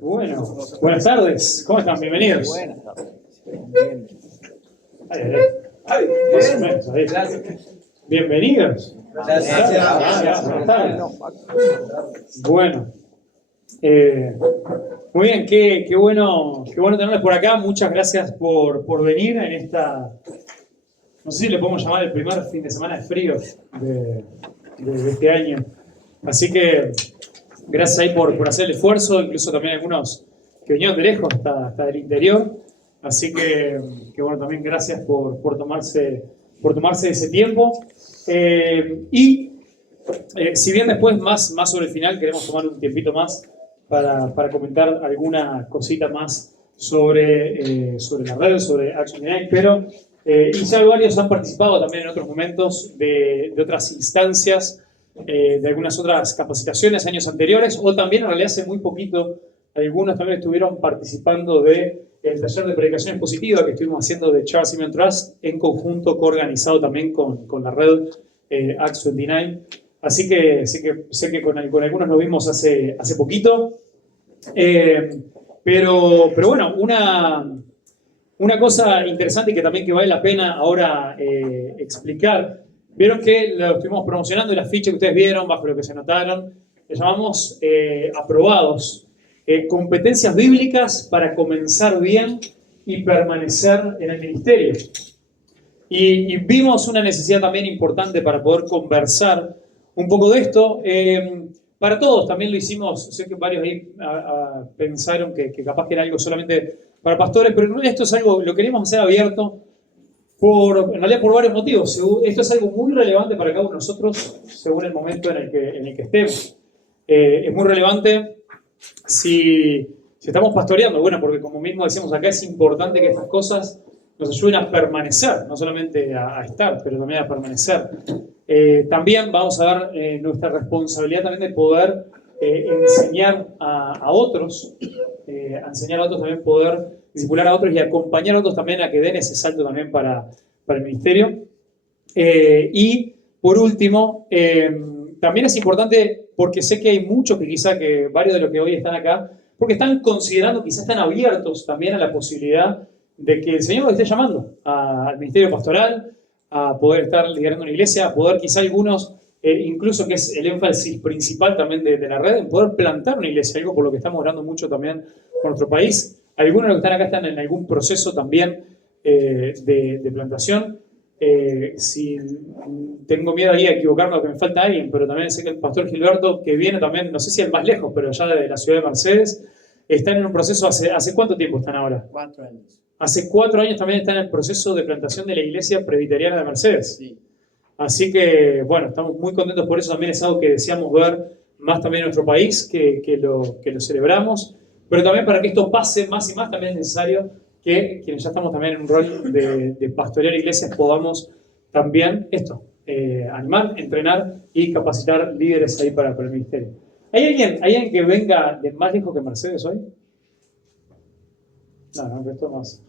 Bueno, buenas tardes. ¿Cómo están? Bienvenidos. Buenas tardes. Más o menos, ahí. Bienvenidos. Gracias. Buenas tardes. Bueno, muy bien, qué bueno tenerles por acá. Muchas gracias por venir en esta, no sé si le podemos llamar el primer fin de semana de frío de este año. Así que gracias ahí por hacer el esfuerzo, incluso también algunos que vinieron de lejos, hasta del interior. Así que bueno, también gracias por tomarse ese tiempo. Si bien después, más sobre el final, queremos tomar un tiempito más para comentar alguna cosita más sobre la red, sobre Action Unite, pero y ya varios han participado también en otros momentos de otras instancias, de algunas otras capacitaciones años anteriores, o también en realidad hace muy poquito algunos también estuvieron participando del taller de predicación expositiva que estuvimos haciendo de Charles Simeon Trust en conjunto, coorganizado también con la red Acts 29. Así que sé que con algunos nos vimos hace poquito. Pero bueno, una cosa interesante que también que vale la pena ahora explicar. Vieron que lo estuvimos promocionando y la ficha que ustedes vieron, bajo lo que se anotaron, le llamamos aprobados. Competencias bíblicas para comenzar bien y permanecer en el ministerio. Y vimos una necesidad también importante para poder conversar un poco de esto. Para todos también lo hicimos, sé que varios ahí pensaron que capaz que era algo solamente para pastores, pero esto es algo, lo queremos hacer abierto en realidad por varios motivos. Esto es algo muy relevante para cada uno de nosotros según el momento en el que estemos. Es muy relevante si estamos pastoreando, bueno, porque como mismo decíamos acá, es importante que estas cosas nos ayuden a permanecer, no solamente a estar, pero también a permanecer. También vamos a ver nuestra responsabilidad también de poder enseñar a otros, también poder discipular a otros y acompañar a otros también a que den ese salto también para el ministerio. Y por último, también es importante porque sé que hay muchos que que varios de los que hoy están acá, porque están considerando, quizás están abiertos también a la posibilidad de que el Señor los esté llamando al ministerio pastoral, a poder estar liderando una iglesia, a poder quizá algunos, incluso que es el énfasis principal también de la red, en poder plantar una iglesia, algo por lo que estamos orando mucho también con nuestro país. Algunos de los que están acá están en algún proceso también de plantación. Si tengo miedo ahí a equivocarme o que me falta alguien, pero también sé que el pastor Gilberto, que viene también, no sé si el más lejos, pero ya de la ciudad de Mercedes, están en un proceso, ¿hace cuánto tiempo están ahora? 4 años. Hace 4 años también están en el proceso de plantación de la iglesia presbiteriana de Mercedes. Sí. Así que, bueno, estamos muy contentos por eso. También es algo que deseamos ver más también en nuestro país, que lo celebramos. Pero también para que esto pase más y más, también es necesario que quienes ya estamos también en un rol de pastorear iglesias podamos también animar, entrenar y capacitar líderes ahí para el ministerio. ¿Hay alguien que venga de más lejos que Mercedes hoy? No, esto más.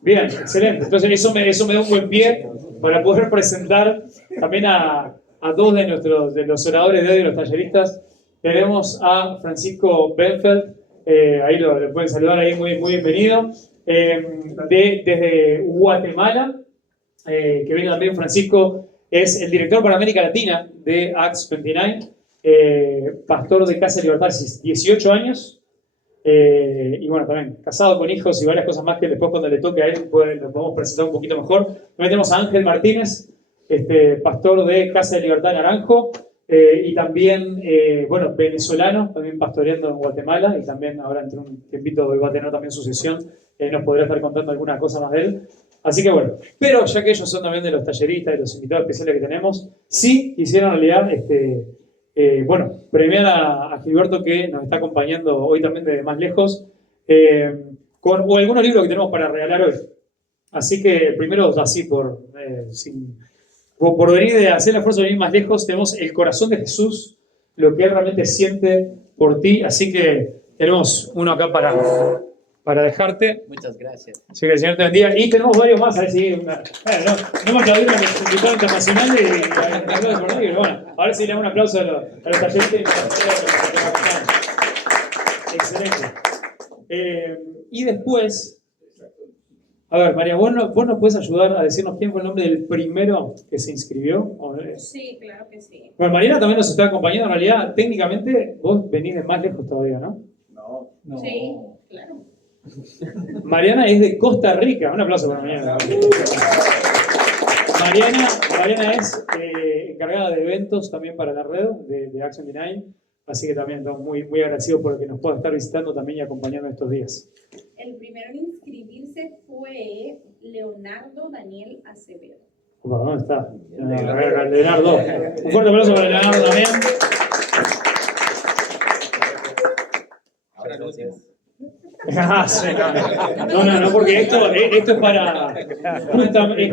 Bien, excelente. Entonces eso me da un buen pie para poder presentar también a dos de los oradores de hoy, de los talleristas. Tenemos a Francisco Benfeld, ahí lo pueden saludar, ahí muy bienvenido. Desde Guatemala, que viene también Francisco, es el director para América Latina de Acts 29, pastor de Casa de Libertad, 18 años. Y bueno, también casado con hijos y varias cosas más que después cuando le toque a él lo podemos presentar un poquito mejor. También tenemos a Ángel Martínez, pastor de Casa de Libertad Naranjo, y también, venezolano, también pastoreando en Guatemala, y también ahora entre un tiempito hoy va a tener también su sesión, nos podrá estar contando alguna cosa más de él. Así que bueno, pero ya que ellos son también de los talleristas, de los invitados especiales que tenemos, sí quisiera en realidad premiar a Gilberto, que nos está acompañando hoy también desde más lejos, o algunos libros que tenemos para regalar hoy. Así que primero, así por venir de hacer el esfuerzo de venir más lejos, tenemos el corazón de Jesús, lo que Él realmente siente por ti. Así que tenemos uno acá para dejarte. Muchas gracias. Así que el Señor te bendiga. Y tenemos varios más. A ver si, no hemos aplaudido a los invitados internacionales y bueno, a ver si le damos un aplauso a los talleristas. Excelente. Y después, a ver, María, ¿vos nos puedes ayudar a decirnos quién fue el nombre del primero que se inscribió? Sí, claro que sí. Bueno, Mariana también nos está acompañando. En realidad, técnicamente, vos venís de más lejos todavía, ¿no? No. Sí, claro. Mariana es de Costa Rica. Un aplauso para Mariana. Mariana es encargada de eventos también para la red de Action Design. Así que también estamos muy, muy agradecidos por que nos pueda estar visitando también y acompañando estos días. El primero en inscribirse fue Leonardo Daniel Acevedo. Opa, ¿dónde está? Leonardo. Un fuerte aplauso para Leonardo también. Ahora no. Ah, sí, no, porque esto es para justamente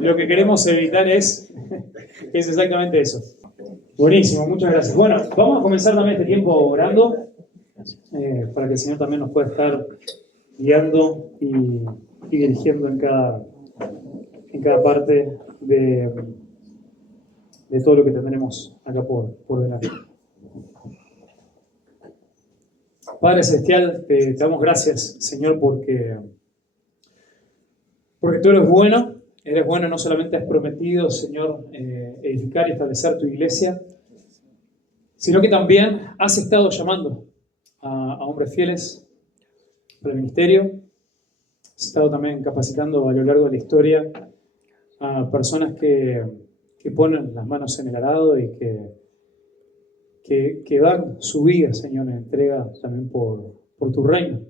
lo que queremos evitar es exactamente eso. Buenísimo, muchas gracias. Bueno, vamos a comenzar también este tiempo orando para que el Señor también nos pueda estar guiando y dirigiendo en cada parte de todo lo que tendremos acá por delante. Padre Celestial, te damos gracias, Señor, porque tú eres bueno, no solamente has prometido, Señor, edificar y establecer tu iglesia, sino que también has estado llamando a hombres fieles para el ministerio, has estado también capacitando a lo largo de la historia a personas que ponen las manos en el arado y que dan su vida, Señor, en entrega también por tu reino.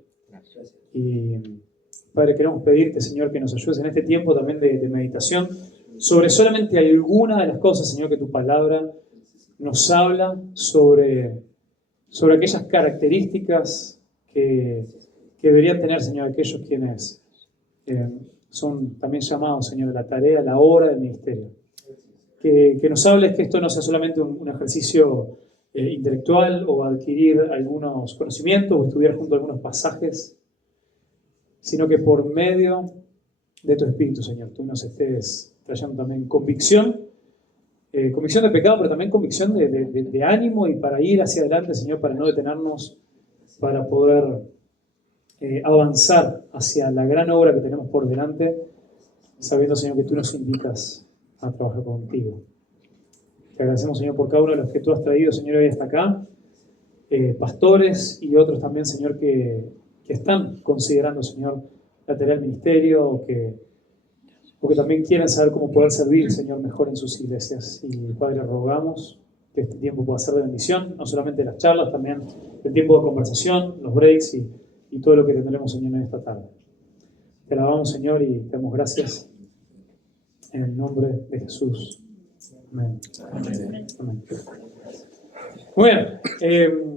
Y, Padre, queremos pedirte, Señor, que nos ayudes en este tiempo también de meditación sobre solamente alguna de las cosas, Señor, que tu palabra nos habla sobre aquellas características que deberían tener, Señor, aquellos quienes son también llamados, Señor, a la tarea, a la obra del ministerio. Que nos hables que esto no sea solamente un ejercicio intelectual o adquirir algunos conocimientos o estudiar junto a algunos pasajes, sino que por medio de tu Espíritu, Señor, tú nos estés trayendo también convicción de pecado, pero también convicción de ánimo y para ir hacia adelante, Señor, para no detenernos, para poder avanzar hacia la gran obra que tenemos por delante, sabiendo, Señor, que tú nos invitas a trabajar contigo. Te agradecemos, Señor, por cada uno de los que tú has traído, Señor, hoy hasta acá, pastores y otros también, Señor, que están considerando, Señor, la tarea del ministerio o que también quieren saber cómo poder servir, Señor, mejor en sus iglesias. Y, Padre, rogamos que este tiempo pueda ser de bendición, no solamente las charlas, también el tiempo de conversación, los breaks y todo lo que tendremos, Señor, en esta tarde. Te alabamos, Señor, y te damos gracias en el nombre de Jesús. Amén. Amén. Muy bien.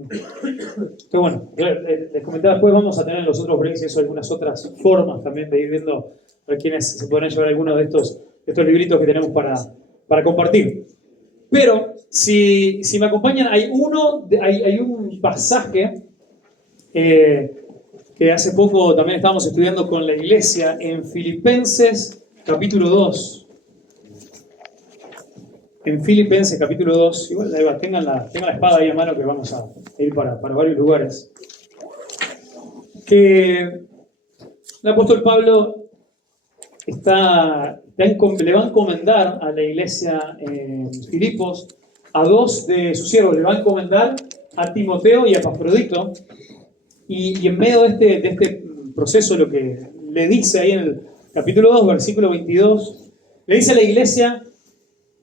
Entonces, bueno, les comentaba, después vamos a tener en los otros breaks y eso algunas otras formas también de ir viendo a quienes se podrán llevar algunos de estos libritos que tenemos para compartir. Pero, si me acompañan, hay un pasaje que hace poco también estábamos estudiando con la iglesia en Filipenses capítulo 2. En Filipenses capítulo 2, igual tengan la espada ahí a mano que vamos a ir para varios lugares. Que el apóstol Pablo le va a encomendar a la iglesia en Filipos a dos de sus siervos, le va a encomendar a Timoteo y a Epafrodito, y en medio de este proceso lo que le dice ahí en el capítulo 2, versículo 22, le dice a la iglesia: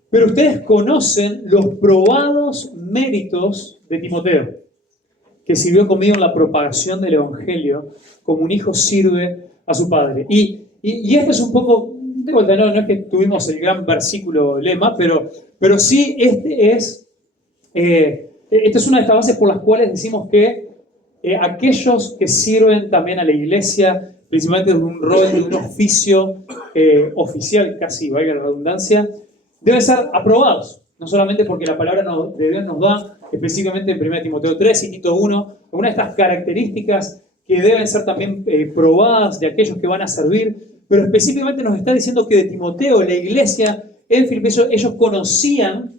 pero ustedes conocen los probados méritos de Timoteo, que sirvió conmigo en la propagación del Evangelio, como un hijo sirve a su padre. Y esto es un poco, de vuelta, no es que tuvimos el gran versículo lema, pero sí esta es una de estas bases por las cuales decimos que aquellos que sirven también a la iglesia, principalmente de un rol, de un oficio oficial, casi valga la redundancia, deben ser aprobados, no solamente porque la palabra de Dios nos da específicamente en 1 Timoteo 3 y Tito 1, una de estas características que deben ser también probadas de aquellos que van a servir, pero específicamente nos está diciendo que de Timoteo, la iglesia en Filipenses, ellos conocían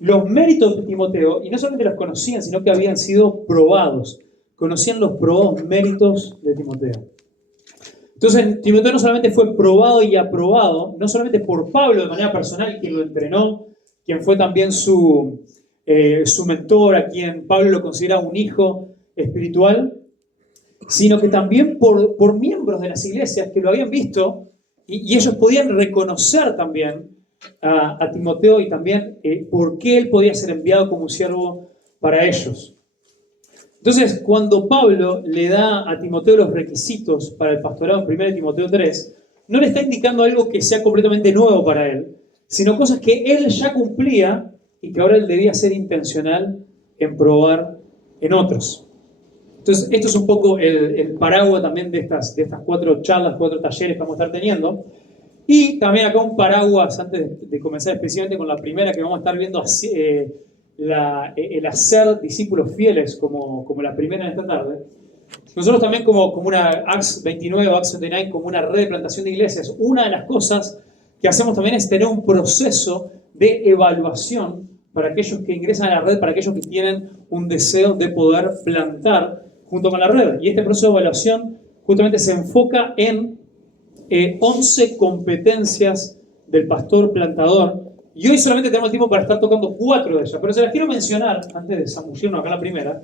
los méritos de Timoteo, y no solamente los conocían, sino que habían sido probados conocían los probados méritos de Timoteo. Entonces, Timoteo no solamente fue probado y aprobado, no solamente por Pablo de manera personal, quien lo entrenó, quien fue también su mentor, a quien Pablo lo considera un hijo espiritual, sino que también por miembros de las iglesias que lo habían visto y ellos podían reconocer también a Timoteo y también por qué él podía ser enviado como un siervo para ellos. Entonces, cuando Pablo le da a Timoteo los requisitos para el pastorado en 1 Timoteo 3, no le está indicando algo que sea completamente nuevo para él, sino cosas que él ya cumplía y que ahora él debía ser intencional en probar en otros. Entonces, esto es un poco el paraguas también de estas 4 charlas, 4 talleres que vamos a estar teniendo. Y también acá un paraguas, antes de comenzar específicamente con la primera, que vamos a estar viendo el hacer discípulos fieles como la primera en esta tarde. Nosotros también como una Acts 29 o Acts 29, como una red de plantación de iglesias, una de las cosas que hacemos también es tener un proceso de evaluación para aquellos que ingresan a la red, para aquellos que tienen un deseo de poder plantar junto con la red. Y este proceso de evaluación justamente se enfoca en 11 competencias del pastor plantador. Y hoy solamente tenemos tiempo para estar tocando 4 de ellas, pero se las quiero mencionar antes de zambullirnos acá en la primera,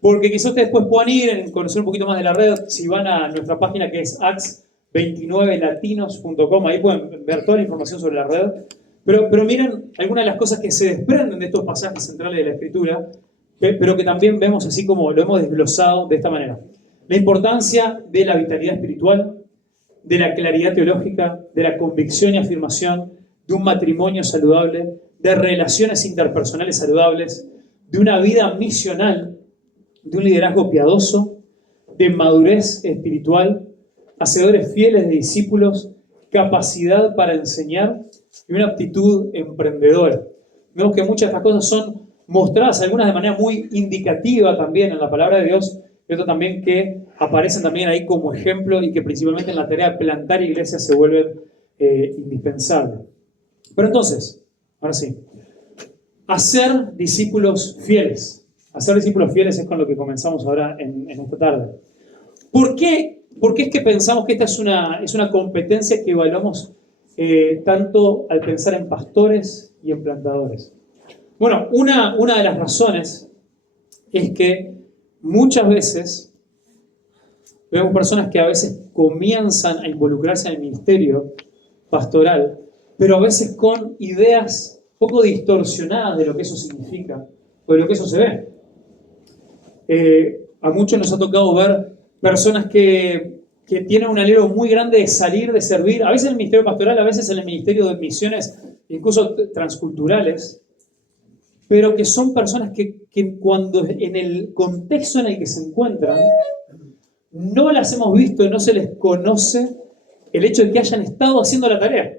porque quizás ustedes después puedan ir a conocer un poquito más de la red si van a nuestra página que es acts29latinos.com, ahí pueden ver toda la información sobre la red. Pero miren algunas de las cosas que se desprenden de estos pasajes centrales de la Escritura, pero que también vemos así como lo hemos desglosado de esta manera. La importancia de la vitalidad espiritual, de la claridad teológica, de la convicción y afirmación, de un matrimonio saludable, de relaciones interpersonales saludables, de una vida misional, de un liderazgo piadoso, de madurez espiritual, hacedores fieles de discípulos, capacidad para enseñar y una aptitud emprendedora. Vemos que muchas de estas cosas son mostradas, algunas de manera muy indicativa también en la palabra de Dios, y otras también que aparecen también ahí como ejemplo y que principalmente en la tarea de plantar iglesias se vuelven indispensables. Pero entonces, ahora sí, hacer discípulos fieles. Hacer discípulos fieles es con lo que comenzamos ahora en esta tarde. ¿Por qué es que pensamos que esta es una competencia que evaluamos tanto al pensar en pastores y en plantadores? Bueno, una de las razones es que muchas veces vemos personas que a veces comienzan a involucrarse en el ministerio pastoral, pero a veces con ideas poco distorsionadas de lo que eso significa o de lo que eso se ve. A muchos nos ha tocado ver personas que tienen un anhelo muy grande de salir, de servir, a veces en el ministerio pastoral, a veces en el ministerio de misiones, incluso transculturales, pero que son personas que cuando en el contexto en el que se encuentran, no las hemos visto, no se les conoce el hecho de que hayan estado haciendo la tarea.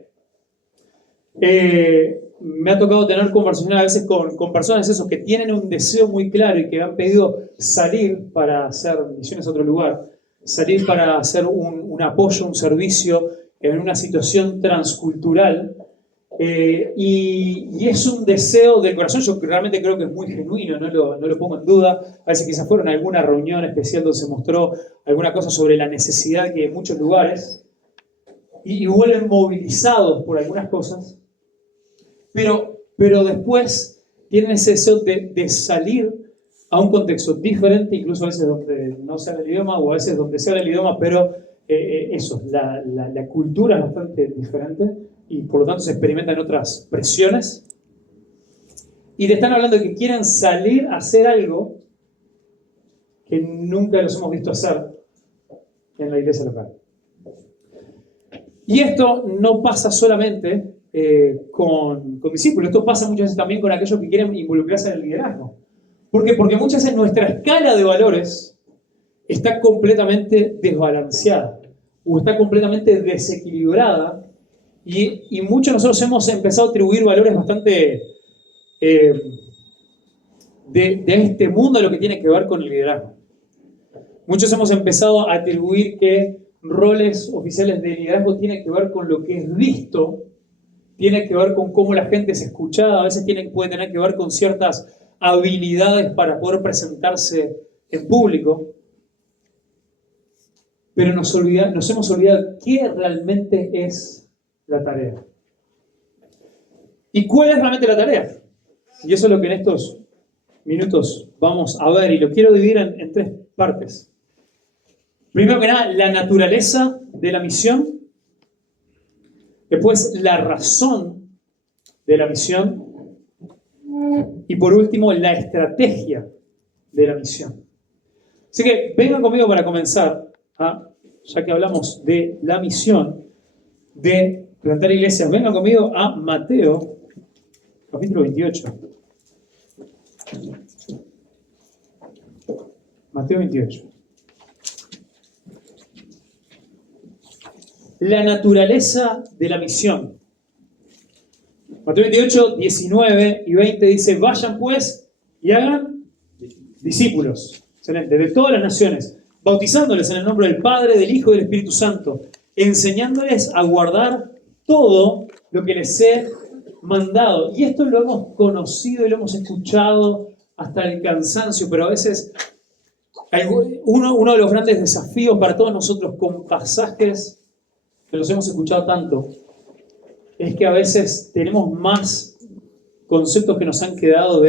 Me ha tocado tener conversaciones a veces con personas esos que tienen un deseo muy claro y que han pedido salir para hacer misiones a otro lugar, salir para hacer un apoyo, un servicio en una situación transcultural. Y es un deseo del corazón, yo realmente creo que es muy genuino, no lo pongo en duda. A veces quizás fueron a alguna reunión especial donde se mostró alguna cosa sobre la necesidad que hay en muchos lugares y vuelven movilizados por algunas cosas, pero después tienen ese deseo de salir a un contexto diferente, incluso a veces donde no se habla el idioma o a veces donde se habla el idioma, pero la cultura es bastante diferente y por lo tanto se experimentan otras presiones. Y te están hablando de que quieren salir a hacer algo que nunca los hemos visto hacer en la iglesia local. Y esto no pasa solamente con discípulos, esto pasa muchas veces también con aquellos que quieren involucrarse en el liderazgo. ¿Por qué? Porque muchas veces nuestra escala de valores está completamente desbalanceada o está completamente desequilibrada y muchos de nosotros hemos empezado a atribuir valores bastante de este mundo a lo que tiene que ver con el liderazgo. Muchos hemos empezado a atribuir que roles oficiales de liderazgo tienen que ver con lo que es visto, tiene que ver con cómo la gente es escuchada, a veces puede tener que ver con ciertas habilidades para poder presentarse en público, pero nos hemos olvidado qué realmente es la tarea. ¿Y cuál es realmente la tarea? Y eso es lo que en estos minutos vamos a ver, y lo quiero dividir en tres partes. Primero que nada, la naturaleza de la misión. Después, la razón de la misión. Y por último, la estrategia de la misión. Así que vengan conmigo para comenzar, ya que hablamos de la misión de plantar iglesias, vengan conmigo a Mateo, capítulo 28. Mateo 28. La naturaleza de la misión. Mateo 28, 19 y 20 dice: vayan pues y hagan discípulos. Excelente. De todas las naciones, bautizándoles en el nombre del Padre, del Hijo y del Espíritu Santo, enseñándoles a guardar todo lo que les he mandado. Y esto lo hemos conocido y lo hemos escuchado hasta el cansancio, pero a veces uno de los grandes desafíos para todos nosotros con pasajes que los hemos escuchado tanto es que a veces tenemos más conceptos que nos han quedado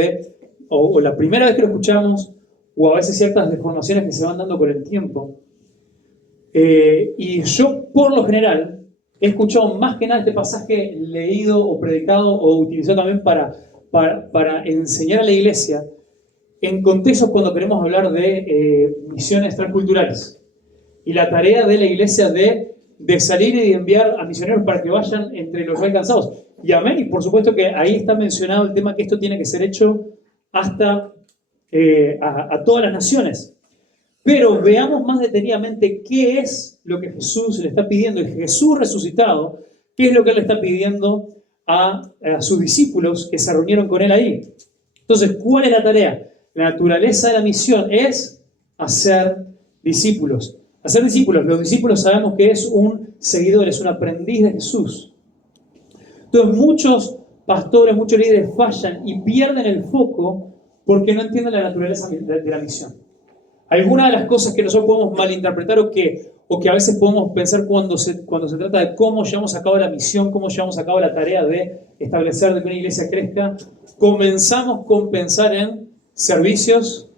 o la primera vez que lo escuchamos, o a veces ciertas deformaciones que se van dando con el tiempo. Y yo, por lo general, he escuchado más que nada este pasaje leído o predicado o utilizado también para enseñar a la iglesia en contextos cuando queremos hablar de misiones transculturales. Y la tarea de la iglesia de salir y de enviar a misioneros para que vayan entre los alcanzados. Y amén, y por supuesto que ahí está mencionado el tema que esto tiene que ser hecho hasta a todas las naciones. Pero veamos más detenidamente qué es lo que Jesús le está pidiendo. Y Jesús resucitado, qué es lo que él le está pidiendo a sus discípulos que se reunieron con él ahí. Entonces, ¿cuál es la tarea? La naturaleza de la misión es hacer discípulos. Hacer discípulos. Los discípulos sabemos que es un seguidor, es un aprendiz de Jesús. Entonces, muchos pastores, muchos líderes fallan y pierden el foco porque no entienden la naturaleza de la misión. Algunas de las cosas que nosotros podemos malinterpretar o que a veces podemos pensar cuando se trata de cómo llevamos a cabo la misión, cómo llevamos a cabo la tarea de establecer de que una iglesia crezca, comenzamos con pensar en servicios,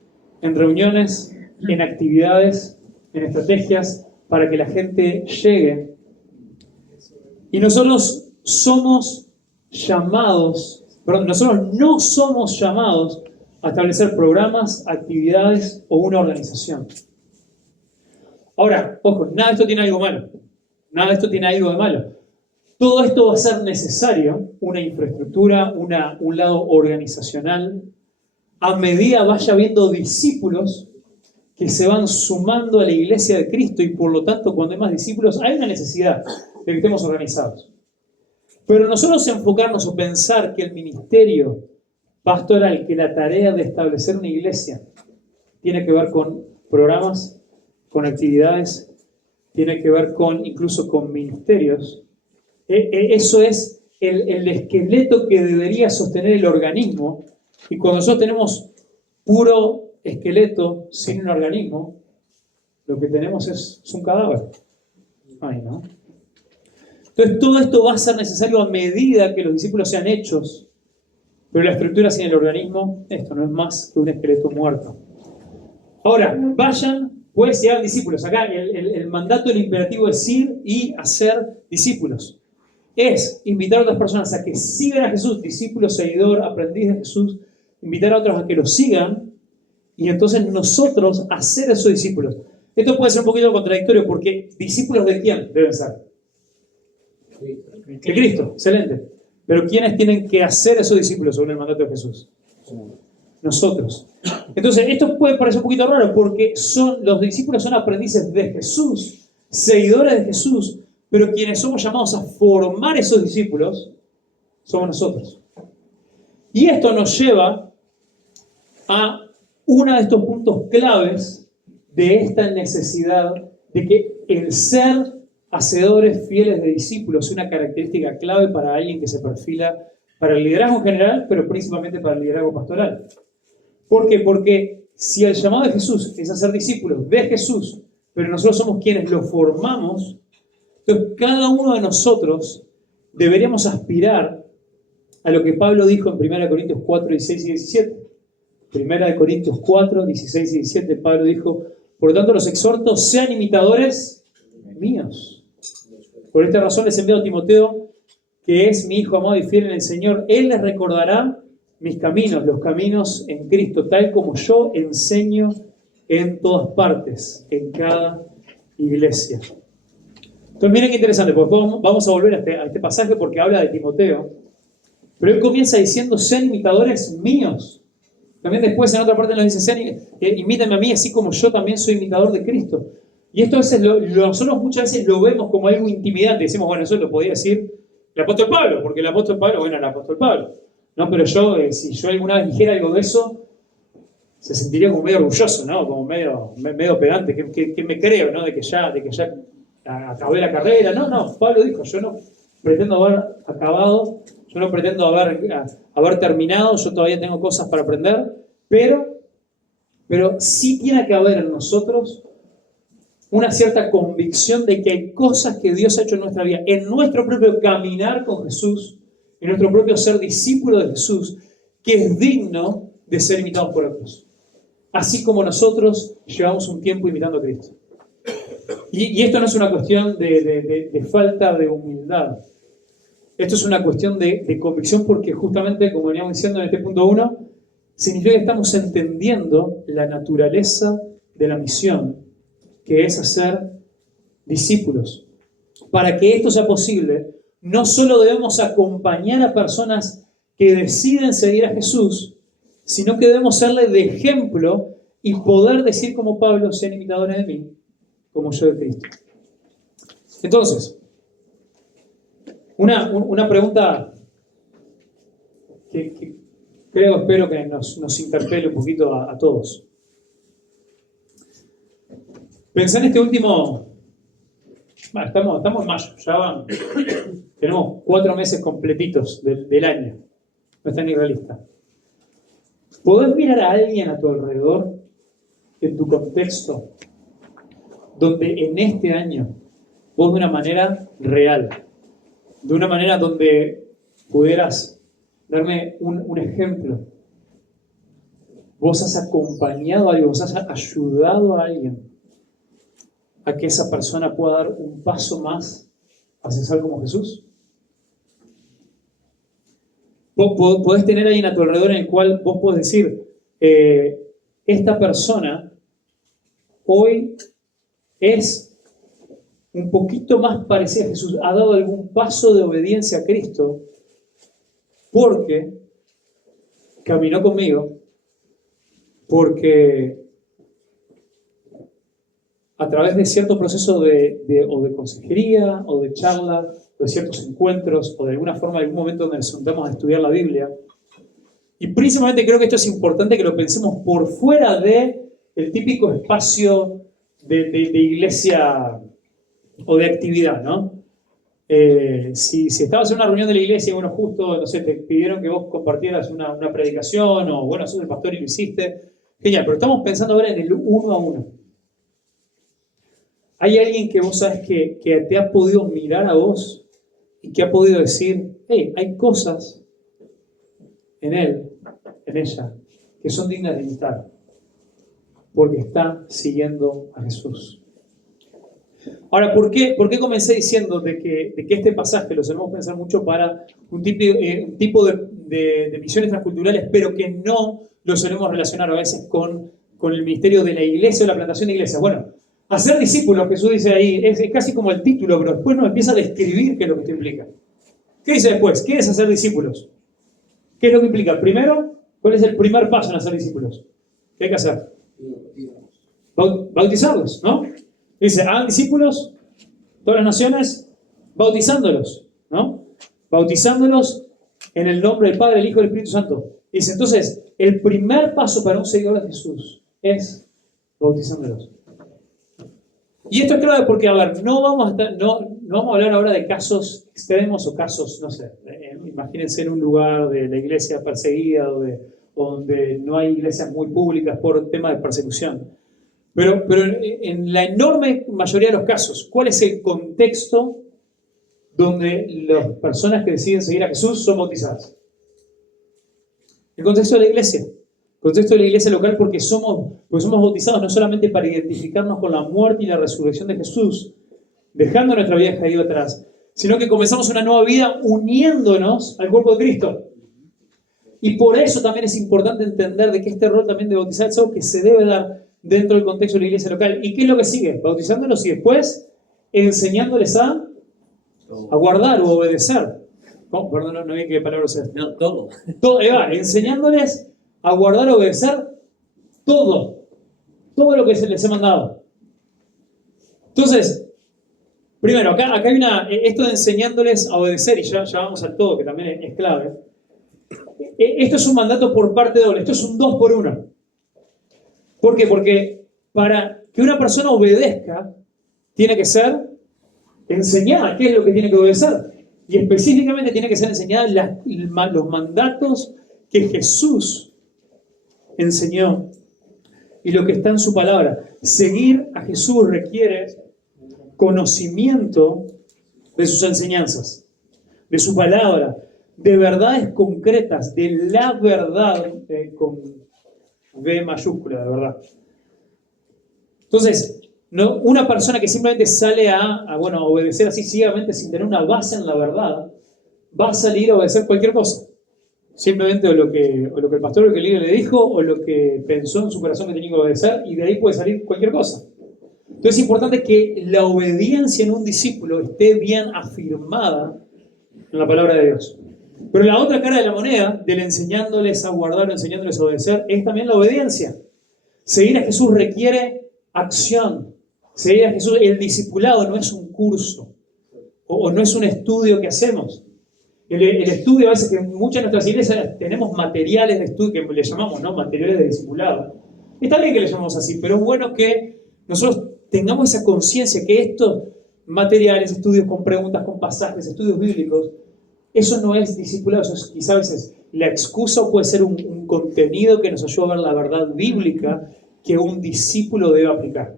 en reuniones, en actividades, en estrategias para que la gente llegue. Y nosotros no somos llamados a establecer programas, actividades o una organización. Ahora, ojo, nada de esto tiene algo malo. Nada de esto tiene algo de malo. Todo esto va a ser necesario, una infraestructura, un lado organizacional, a medida vaya habiendo discípulos que se van sumando a la iglesia de Cristo, y por lo tanto, cuando hay más discípulos, hay una necesidad de que estemos organizados. Pero nosotros enfocarnos o pensar que el ministerio pastoral, que la tarea de establecer una iglesia tiene que ver con programas, con actividades, tiene que ver incluso con ministerios. Eso es el esqueleto que debería sostener el organismo, y cuando nosotros tenemos puro esqueleto sin un organismo, lo que tenemos es un cadáver. Ay, ¿no? Entonces todo esto va a ser necesario a medida que los discípulos sean hechos, pero la estructura sin el organismo, esto no es más que un esqueleto muerto. Ahora, vayan pues y hagan discípulos. Acá el mandato, el imperativo es ir y hacer discípulos. Es invitar a otras personas a que sigan a Jesús, discípulo, seguidor, aprendiz de Jesús, invitar a otros a que lo sigan, y entonces nosotros hacer esos discípulos. Esto puede ser un poquito contradictorio, porque ¿discípulos de quién deben ser? De Cristo, excelente. Pero ¿quiénes tienen que hacer esos discípulos según el mandato de Jesús? Nosotros. Entonces, esto puede parecer un poquito raro, porque los discípulos son aprendices de Jesús, seguidores de Jesús, pero quienes somos llamados a formar esos discípulos somos nosotros. Y esto nos lleva a uno de estos puntos claves de esta necesidad de que el ser hacedores fieles de discípulos es una característica clave para alguien que se perfila para el liderazgo en general, pero principalmente para el liderazgo pastoral. ¿Por qué? Porque si el llamado de Jesús es hacer discípulos de Jesús, pero nosotros somos quienes lo formamos, entonces cada uno de nosotros deberíamos aspirar a lo que Pablo dijo en 1 Corintios 4, 16 y 17. 1 Corintios 4, 16 y 17, Pablo dijo: por lo tanto los exhorto, sean imitadores míos. Por esta razón les envío a Timoteo, que es mi hijo amado y fiel en el Señor. Él les recordará mis caminos, los caminos en Cristo, tal como yo enseño en todas partes, en cada iglesia. Entonces miren qué interesante, porque vamos a volver a este pasaje porque habla de Timoteo, pero él comienza diciendo: sean imitadores míos. También después en otra parte nos dice: imítenme a mí así como yo también soy imitador de Cristo. Y esto a veces nosotros muchas veces lo vemos como algo intimidante. Decimos, bueno, eso lo podía decir el apóstol Pablo, porque el apóstol Pablo, bueno, el apóstol Pablo. No, pero yo, si yo alguna vez dijera algo de eso, se sentiría como medio orgulloso, ¿no? Como medio pedante, que me creo, ¿no? De que ya acabé la carrera. No, Pablo dijo: yo no pretendo haber acabado, yo no pretendo haber terminado, yo todavía tengo cosas para aprender, pero sí tiene que haber en nosotros una cierta convicción de que hay cosas que Dios ha hecho en nuestra vida, en nuestro propio caminar con Jesús, en nuestro propio ser discípulo de Jesús, que es digno de ser imitados por otros. Así como nosotros llevamos un tiempo imitando a Cristo. Y esto no es una cuestión de falta de humildad. Esto es una cuestión de convicción, porque justamente, como veníamos diciendo en este punto 1, significa que estamos entendiendo la naturaleza de la misión, que es hacer discípulos. Para que esto sea posible, no solo debemos acompañar a personas que deciden seguir a Jesús, sino que debemos serle de ejemplo y poder decir como Pablo: sean imitadores de mí, como yo de Cristo. Entonces, una pregunta que espero que nos interpele un poquito a todos. Pensá en este último... Bueno, estamos en mayo, tenemos 4 meses completitos del año. No está ni realista. ¿Podés mirar a alguien a tu alrededor, en tu contexto, donde en este año vos, de una manera real, de una manera donde pudieras darme un ejemplo, vos has acompañado a alguien, vos has ayudado a alguien a que esa persona pueda dar un paso más hacia ser como Jesús? Vos podés tener a alguien a tu alrededor en el cual vos podés decir: esta persona hoy es un poquito más parecida a Jesús, ha dado algún paso de obediencia a Cristo porque caminó conmigo, porque a través de cierto proceso o de consejería, o de charla, o de ciertos encuentros, o de alguna forma, de algún momento donde nos sentamos a estudiar la Biblia. Y principalmente creo que esto es importante que lo pensemos por fuera del típico espacio de iglesia o de actividad, ¿no? Si estabas en una reunión de la iglesia y, bueno, justo, no sé, te pidieron que vos compartieras una predicación, o, bueno, sos el pastor y lo hiciste, genial, pero estamos pensando ahora en el uno a uno. Hay alguien que vos sabes que te ha podido mirar a vos y que ha podido decir: hey, hay cosas en él, en ella, que son dignas de imitar, porque está siguiendo a Jesús. Ahora, ¿por qué comencé diciendo de que este pasaje lo solemos pensar mucho para un tipo de misiones transculturales, pero que no lo solemos relacionar a veces con el ministerio de la iglesia o la plantación de iglesias? Bueno, hacer discípulos, Jesús dice ahí, es casi como el título, pero después nos empieza a describir qué es lo que esto implica. ¿Qué dice después? ¿Qué es hacer discípulos? ¿Qué es lo que implica? Primero, ¿cuál es el primer paso en hacer discípulos? ¿Qué hay que hacer? Bautizarlos, ¿no? Dice: hagan discípulos, todas las naciones, bautizándolos, ¿no? Bautizándolos en el nombre del Padre, del Hijo y del Espíritu Santo. Dice, entonces, el primer paso para un seguidor de Jesús es bautizándolos. Y esto es clave porque, a ver, no vamos a hablar ahora de casos extremos o casos, no sé, imagínense en un lugar de la iglesia perseguida o donde no hay iglesias muy públicas por tema de persecución. Pero en la enorme mayoría de los casos, ¿cuál es el contexto donde las personas que deciden seguir a Jesús son bautizadas? El contexto de la iglesia. El contexto de la iglesia local porque somos bautizados no solamente para identificarnos con la muerte y la resurrección de Jesús, dejando nuestra vieja vida atrás, sino que comenzamos una nueva vida uniéndonos al cuerpo de Cristo. Y por eso también es importante entender de que este rol también de bautizar es algo que se debe dar dentro del contexto de la iglesia local. ¿Y qué es lo que sigue? Bautizándolos y después enseñándoles a guardar o obedecer. ¿Cómo? Perdón, no vi qué palabra usar. No, todo. Todo, ahí va, enseñándoles a guardar o obedecer todo lo que se les he mandado. Entonces, primero, acá hay esto de enseñándoles a obedecer, y ya vamos al todo, que también es clave. Esto es un mandato por parte doble, esto es un 2 por 1. ¿Por qué? Porque para que una persona obedezca, tiene que ser enseñada qué es lo que tiene que obedecer. Y específicamente tiene que ser enseñada los mandatos que Jesús enseñó y lo que está en su palabra. Seguir a Jesús requiere conocimiento de sus enseñanzas, de su palabra, de verdades concretas, de la verdad con V mayúscula, de verdad. Entonces, no, una persona que simplemente sale a obedecer así ciegamente sin tener una base en la verdad, va a salir a obedecer cualquier cosa. Simplemente o lo que el pastor o que el líder le dijo, o lo que pensó en su corazón que tenía que obedecer, y de ahí puede salir cualquier cosa. Entonces es importante que la obediencia en un discípulo esté bien afirmada en la palabra de Dios. Pero la otra cara de la moneda, del enseñándoles a guardar o enseñándoles a obedecer, es también la obediencia. Seguir a Jesús requiere acción. Seguir a Jesús, el discipulado no es un curso o no es un estudio que hacemos. El estudio, a veces que en muchas de nuestras iglesias tenemos materiales de estudio, que le llamamos, ¿no?, materiales de discipulado. Está bien que le llamamos así, pero es bueno que nosotros tengamos esa conciencia que estos materiales, estudios con preguntas, con pasajes, estudios bíblicos, eso no es discipulado, eso es quizás a veces la excusa, o puede ser un contenido que nos ayuda a ver la verdad bíblica que un discípulo debe aplicar.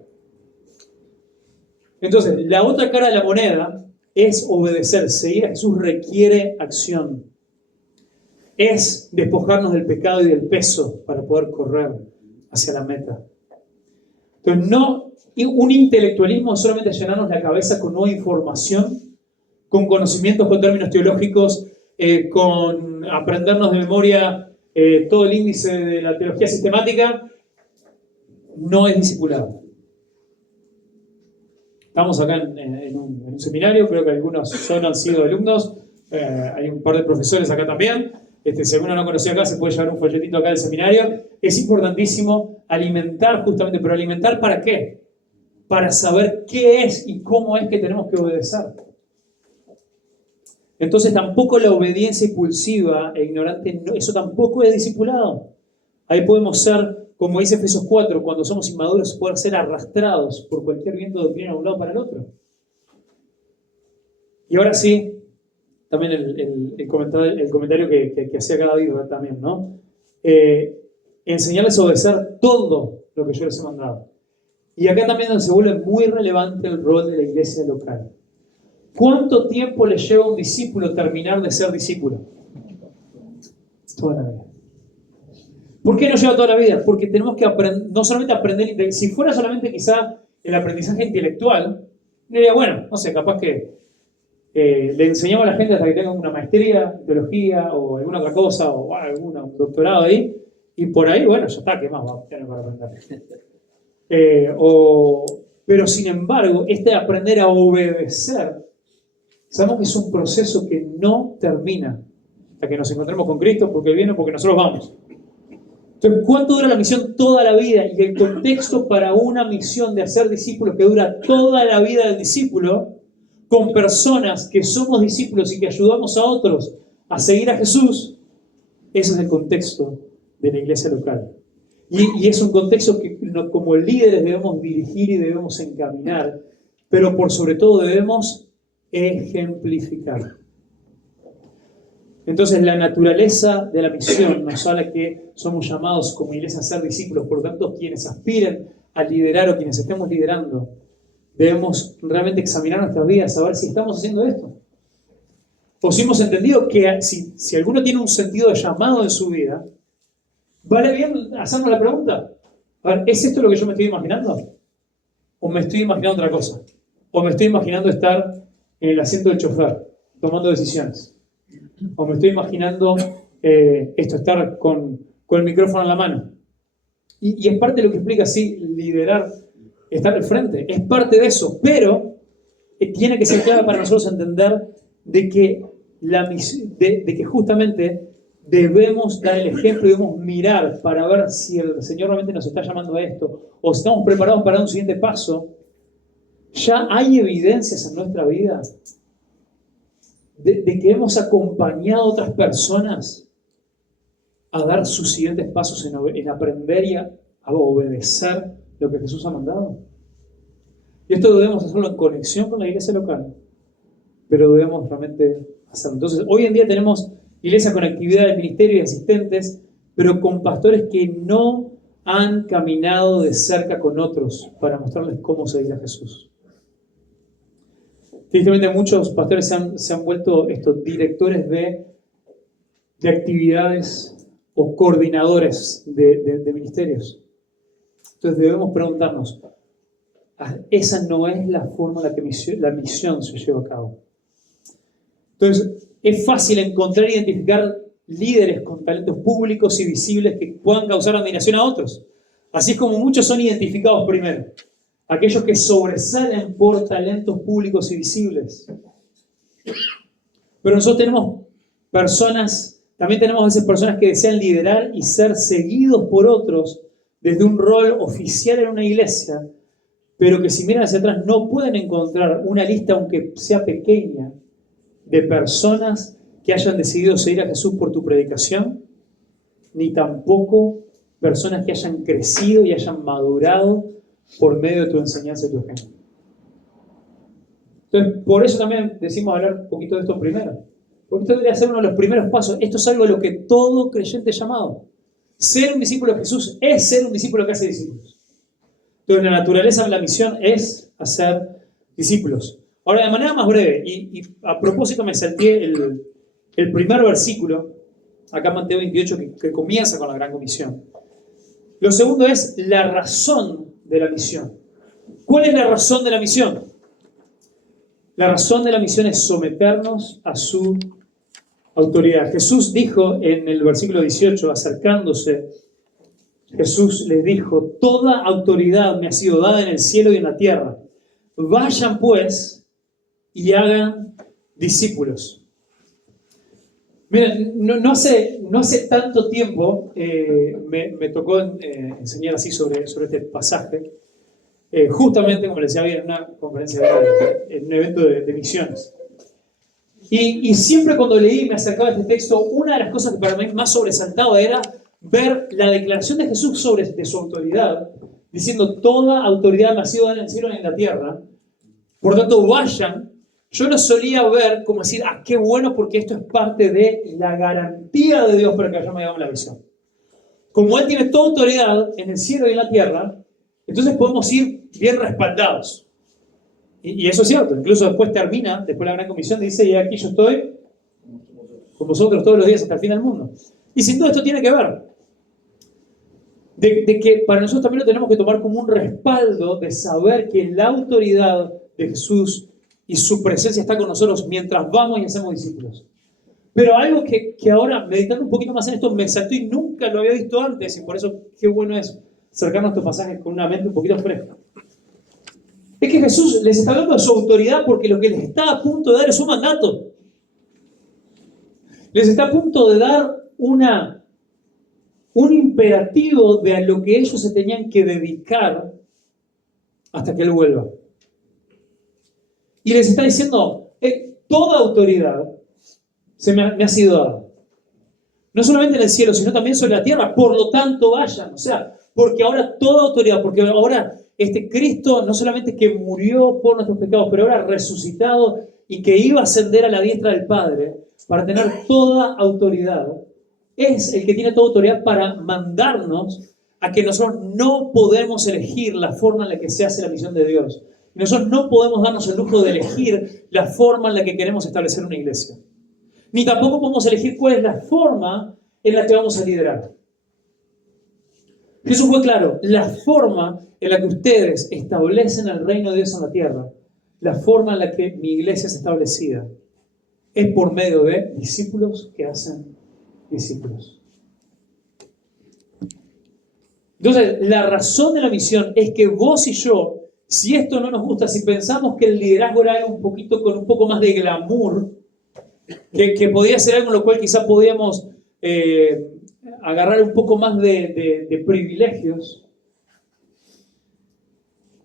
Entonces, la otra cara de la moneda es obedecer. Seguir a Jesús requiere acción. Es despojarnos del pecado y del peso para poder correr hacia la meta. Entonces, un intelectualismo es solamente llenarnos la cabeza con nueva información, con conocimientos, con términos teológicos, con aprendernos de memoria todo el índice de la teología sistemática. No es discipulado. Estamos acá en un seminario, creo que algunos han sido alumnos, hay un par de profesores acá también. Si alguno no conocía acá, se puede llevar un folletito acá del seminario. Es importantísimo alimentar justamente, pero ¿alimentar para qué? Para saber qué es y cómo es que tenemos que obedecer. Entonces tampoco la obediencia impulsiva e ignorante, eso tampoco es discipulado. Ahí podemos ser, como dice Efesios 4, cuando somos inmaduros, poder ser arrastrados por cualquier viento de doctrina de un lado para el otro. Y ahora sí, también el comentario que hacía acá David también, ¿no? Enseñarles a obedecer todo lo que yo les he mandado. Y acá también se vuelve muy relevante el rol de la iglesia local. ¿Cuánto tiempo le lleva a un discípulo terminar de ser discípulo? Toda la vida. ¿Por qué no lleva toda la vida? Porque tenemos que aprender, no solamente aprender, si fuera solamente quizá el aprendizaje intelectual, diría, bueno, no sé, capaz que le enseñamos a la gente hasta que tenga una maestría en teología o alguna otra cosa, o un doctorado ahí, y por ahí, bueno, ya está, ¿qué más va a tener para aprender? Pero sin embargo, este aprender a obedecer, sabemos que es un proceso que no termina hasta que nos encontremos con Cristo, porque Él viene, porque nosotros vamos. Entonces, ¿cuánto dura la misión? Toda la vida. Y el contexto para una misión de hacer discípulos que dura toda la vida del discípulo, con personas que somos discípulos y que ayudamos a otros a seguir a Jesús, ese es el contexto de la iglesia local. Y es un contexto que como líderes debemos dirigir y debemos encaminar, pero por sobre todo debemos ejemplificar. Entonces la naturaleza de la misión nos habla que somos llamados como iglesia a ser discípulos. Por lo tanto, quienes aspiren a liderar o quienes estemos liderando, debemos realmente examinar nuestras vidas, saber si estamos haciendo esto. O si hemos entendido que si alguno tiene un sentido de llamado en su vida, ¿vale bien hacernos la pregunta? A ver, ¿es esto lo que yo me estoy imaginando? ¿O me estoy imaginando otra cosa? ¿O me estoy imaginando estar en el asiento del chofer, tomando decisiones? ¿O me estoy imaginando estar con el micrófono en la mano? Y es parte de lo que explica así liderar, estar al frente. Es parte de eso, pero tiene que ser clave para nosotros entender de que justamente debemos dar el ejemplo y debemos mirar para ver si el Señor realmente nos está llamando a esto o si estamos preparados para un siguiente paso. Ya hay evidencias en nuestra vida de que hemos acompañado a otras personas a dar sus siguientes pasos en aprender y a obedecer lo que Jesús ha mandado. Y esto debemos hacerlo en conexión con la iglesia local, pero debemos realmente hacerlo. Entonces, hoy en día tenemos iglesias con actividad de ministerio y asistentes, pero con pastores que no han caminado de cerca con otros para mostrarles cómo seguir a Jesús. Tristemente, muchos pastores se han vuelto estos directores de actividades o coordinadores de ministerios. Entonces debemos preguntarnos, esa no es la forma en la que la misión se lleva a cabo. Entonces, es fácil encontrar e identificar líderes con talentos públicos y visibles que puedan causar admiración a otros. Así es como muchos son identificados primero. Aquellos que sobresalen por talentos públicos y visibles. Pero nosotros tenemos personas, también tenemos a veces personas que desean liderar y ser seguidos por otros desde un rol oficial en una iglesia, pero que si miran hacia atrás no pueden encontrar una lista, aunque sea pequeña, de personas que hayan decidido seguir a Jesús por tu predicación, ni tampoco personas que hayan crecido y hayan madurado por medio de tu enseñanza y tu ejemplo. Entonces, por eso también decimos hablar un poquito de esto primero. Porque esto debería ser uno de los primeros pasos. Esto es algo a lo que todo creyente es llamado. Ser un discípulo de Jesús es ser un discípulo que hace discípulos. Entonces, la naturaleza de la misión es hacer discípulos. Ahora, de manera más breve, y a propósito me salté el primer versículo, acá en Mateo 28, que comienza con la gran comisión. Lo segundo es la razón de la misión. ¿Cuál es la razón de la misión? La razón de la misión es someternos a su autoridad. Jesús dijo en el versículo 18, acercándose, Jesús les dijo, toda autoridad me ha sido dada en el cielo y en la tierra. Vayan pues y hagan discípulos. Miren, no hace tanto tiempo me tocó enseñar así sobre este pasaje, justamente, como les decía, en una conferencia, en un evento de misiones. Y siempre cuando leí me acercaba a este texto, una de las cosas que para mí más sobresaltaba era ver la declaración de Jesús de su autoridad, diciendo, toda autoridad me ha sido dada en el cielo y en la tierra, por tanto vayan. Yo lo solía ver como decir, qué bueno, porque esto es parte de la garantía de Dios para que vayamos a llevar la visión. Como Él tiene toda autoridad en el cielo y en la tierra, entonces podemos ir bien respaldados. Y eso es cierto. Incluso después termina, después de la gran comisión, dice, y aquí yo estoy con vosotros todos los días hasta el fin del mundo. Y sin duda esto tiene que ver de que para nosotros también lo tenemos que tomar como un respaldo de saber que la autoridad de Jesús y su presencia está con nosotros mientras vamos y hacemos discípulos. Pero algo que ahora, meditando un poquito más en esto, me saltó y nunca lo había visto antes, y por eso qué bueno es acercarnos a estos pasajes con una mente un poquito fresca. Es que Jesús les está hablando de su autoridad porque lo que les está a punto de dar es un mandato. Les está a punto de dar un imperativo de a lo que ellos se tenían que dedicar hasta que Él vuelva. Y les está diciendo, toda autoridad me ha sido dada. No solamente en el cielo, sino también sobre la tierra. Por lo tanto, vayan. O sea, porque ahora toda autoridad, porque ahora Cristo no solamente que murió por nuestros pecados, pero ahora resucitado y que iba a ascender a la diestra del Padre para tener toda autoridad, es el que tiene toda autoridad para mandarnos a que nosotros no podemos elegir la forma en la que se hace la misión de Dios. Nosotros no podemos darnos el lujo de elegir la forma en la que queremos establecer una iglesia. Ni tampoco podemos elegir cuál es la forma en la que vamos a liderar. Jesús fue claro, la forma en la que ustedes establecen el reino de Dios en la tierra, la forma en la que mi iglesia es establecida, es por medio de discípulos que hacen discípulos. Entonces, la razón de la misión es que vos y yo, si esto no nos gusta, si pensamos que el liderazgo era algo con un poco más de glamour, que podía ser algo en lo cual quizá podíamos agarrar un poco más de privilegios,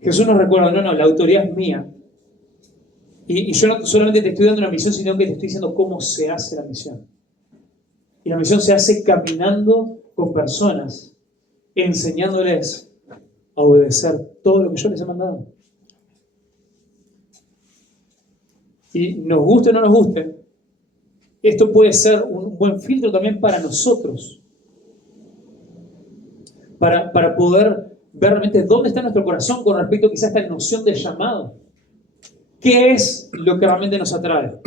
Jesús nos recuerda, no, la autoridad es mía. Y yo no solamente te estoy dando una misión, sino que te estoy diciendo cómo se hace la misión. Y la misión se hace caminando con personas, enseñándoles a obedecer todo lo que yo les he mandado. Y nos guste o no nos guste, esto puede ser un buen filtro también para nosotros, para poder ver realmente dónde está nuestro corazón con respecto quizás a esta noción de llamado. ¿Qué es lo que realmente nos atrae?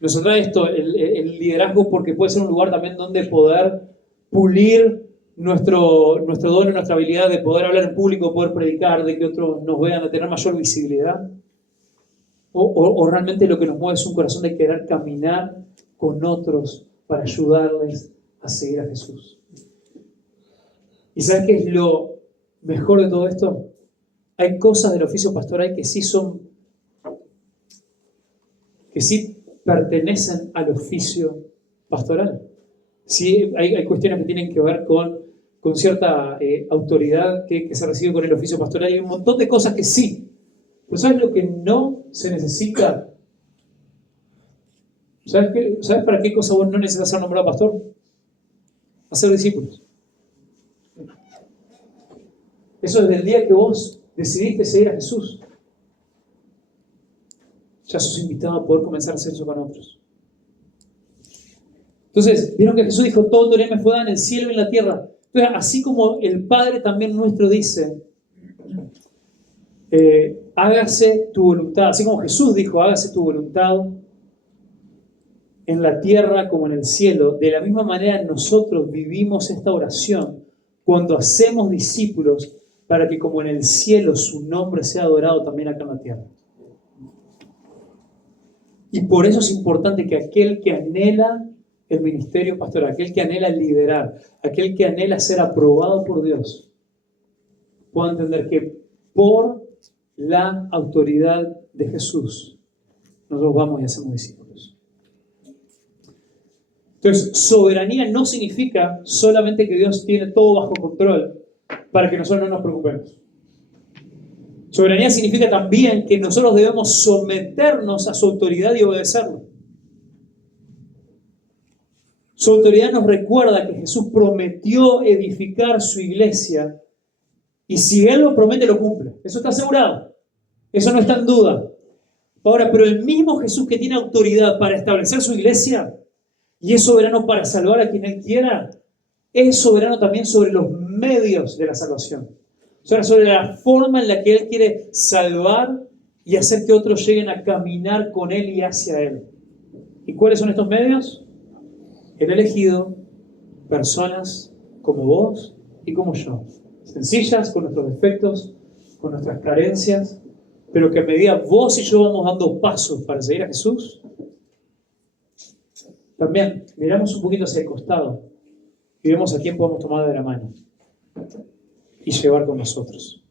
Nos atrae esto, el liderazgo, porque puede ser un lugar también donde poder pulir nuestro don y nuestra habilidad de poder hablar en público, poder predicar, de que otros nos vean, de tener mayor visibilidad. O realmente lo que nos mueve es un corazón de querer caminar con otros para ayudarles a seguir a Jesús. ¿Y sabes qué es lo mejor de todo esto? Hay cosas del oficio pastoral que sí pertenecen al oficio pastoral. Sí, hay cuestiones que tienen que ver con cierta autoridad que se recibe con el oficio pastoral, y hay un montón de cosas que sí. Pero ¿sabes lo que no se necesita? ¿Sabes para qué cosa vos no necesitas ser nombrado pastor? Hacer discípulos. Eso desde el día que vos decidiste seguir a Jesús, ya sos invitado a poder comenzar a hacer eso con otros. Entonces, vieron que Jesús dijo, toda autoridad me fue dada en el cielo y en la tierra. Entonces, así como el Padre también nuestro dice, hágase tu voluntad, así como Jesús dijo, hágase tu voluntad en la tierra como en el cielo, de la misma manera nosotros vivimos esta oración cuando hacemos discípulos, para que como en el cielo su nombre sea adorado también acá en la tierra. Y por eso es importante que aquel que anhela el ministerio pastoral, aquel que anhela liderar, aquel que anhela ser aprobado por Dios, pueda entender que por la autoridad de Jesús nosotros vamos y hacemos discípulos. Entonces, soberanía no significa solamente que Dios tiene todo bajo control para que nosotros no nos preocupemos. Soberanía significa también que nosotros debemos someternos a su autoridad y obedecerlo. Su autoridad nos recuerda que Jesús prometió edificar su iglesia, y si Él lo promete, lo cumple. Eso está asegurado. Eso no está en duda. Ahora, pero el mismo Jesús que tiene autoridad para establecer su iglesia y es soberano para salvar a quien Él quiera, es soberano también sobre los medios de la salvación. O sea, sobre la forma en la que Él quiere salvar y hacer que otros lleguen a caminar con Él y hacia Él. ¿Y cuáles son estos medios? Él ha elegido personas como vos y como yo. Sencillas, con nuestros defectos, con nuestras carencias, pero que a medida vos y yo vamos dando pasos para seguir a Jesús, también miramos un poquito hacia el costado y vemos a quién podemos tomar de la mano y llevar con nosotros.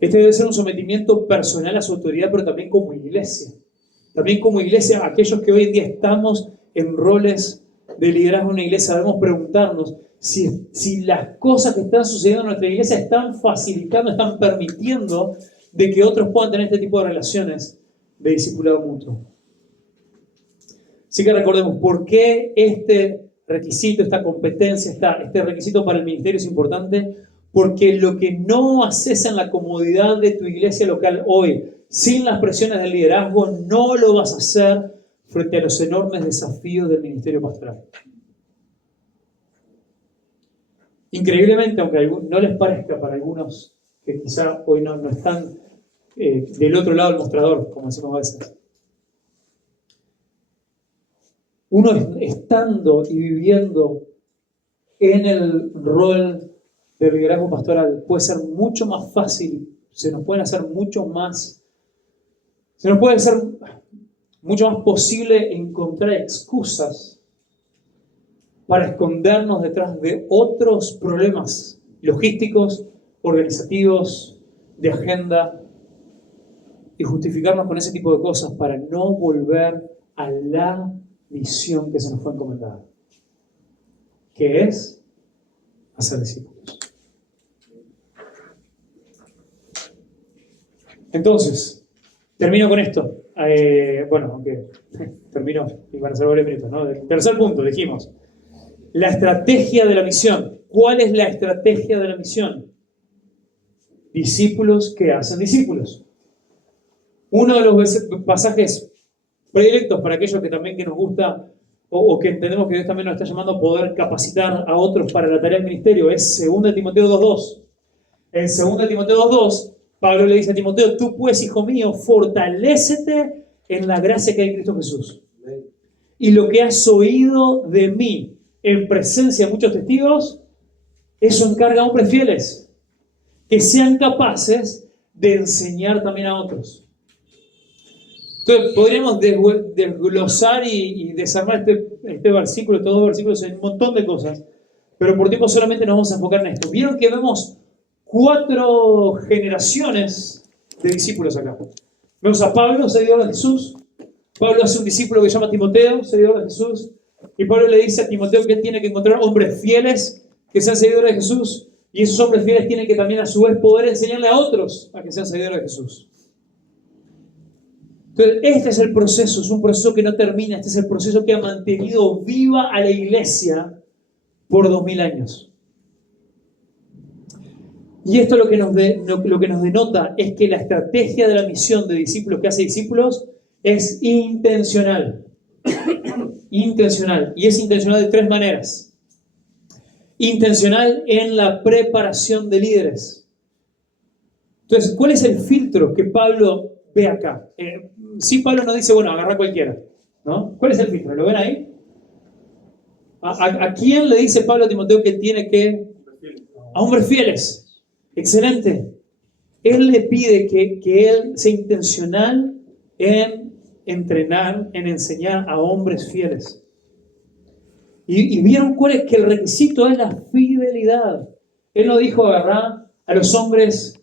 Este debe ser un sometimiento personal a su autoridad, pero también como iglesia. También como iglesia, aquellos que hoy en día estamos en roles de liderazgo en una iglesia, debemos preguntarnos si las cosas que están sucediendo en nuestra iglesia están facilitando, están permitiendo de que otros puedan tener este tipo de relaciones de discipulado mutuo. Así que recordemos, ¿por qué este requisito, esta competencia, este requisito para el ministerio es importante? Porque lo que no haces en la comodidad de tu iglesia local hoy, sin las presiones del liderazgo, no lo vas a hacer frente a los enormes desafíos del ministerio pastoral. Increíblemente, aunque no les parezca para algunos que quizá hoy no están del otro lado del mostrador, como decimos a veces, uno estando y viviendo en el rol de liderazgo pastoral puede ser mucho más fácil, se nos puede hacer mucho más posible encontrar excusas para escondernos detrás de otros problemas logísticos, organizativos, de agenda, y justificarnos con ese tipo de cosas para no volver a la misión que se nos fue encomendada, que es hacer discípulos. Entonces, termino con esto. Aunque terminó y van a ser varios minutos, ¿no? El tercer punto, dijimos, la estrategia de la misión. ¿Cuál es la estrategia de la misión? Discípulos que hacen discípulos. Uno de los pasajes predilectos para aquellos que también que nos gusta o que entendemos que Dios también nos está llamando a poder capacitar a otros para la tarea del ministerio es 2 Timoteo 2.2. En 2 Timoteo 2.2, Pablo le dice a Timoteo: tú pues, hijo mío, fortalécete en la gracia que hay en Cristo Jesús. Y lo que has oído de mí en presencia de muchos testigos, eso encarga a hombres fieles, que sean capaces de enseñar también a otros. Entonces, podríamos desglosar y desarmar este versículo, estos dos versículos, en un montón de cosas, pero por tiempo solamente nos vamos a enfocar en esto. Vieron que vemos 4 generaciones de discípulos acá. Vemos a Pablo, seguidor de Jesús. Pablo hace un discípulo que se llama Timoteo, seguidor de Jesús. Y Pablo le dice a Timoteo que tiene que encontrar hombres fieles que sean seguidores de Jesús. Y esos hombres fieles tienen que también a su vez poder enseñarle a otros a que sean seguidores de Jesús. Entonces, este es el proceso, es un proceso que no termina, este es el proceso que ha mantenido viva a la iglesia por 2000 años. Y esto lo que nos denota es que la estrategia de la misión de discípulos que hace discípulos es intencional. Intencional. Y es intencional de 3 maneras. Intencional en la preparación de líderes. Entonces, ¿cuál es el filtro que Pablo ve acá? Si Pablo no dice, bueno, agarra cualquiera, ¿no? ¿Cuál es el filtro? ¿Lo ven ahí? ¿A quién le dice Pablo a Timoteo que tiene que? A hombres fieles. Excelente. Él le pide que él sea intencional en entrenar, en enseñar a hombres fieles. Y vieron cuál es que el requisito es la fidelidad. Él no dijo agarrar a los hombres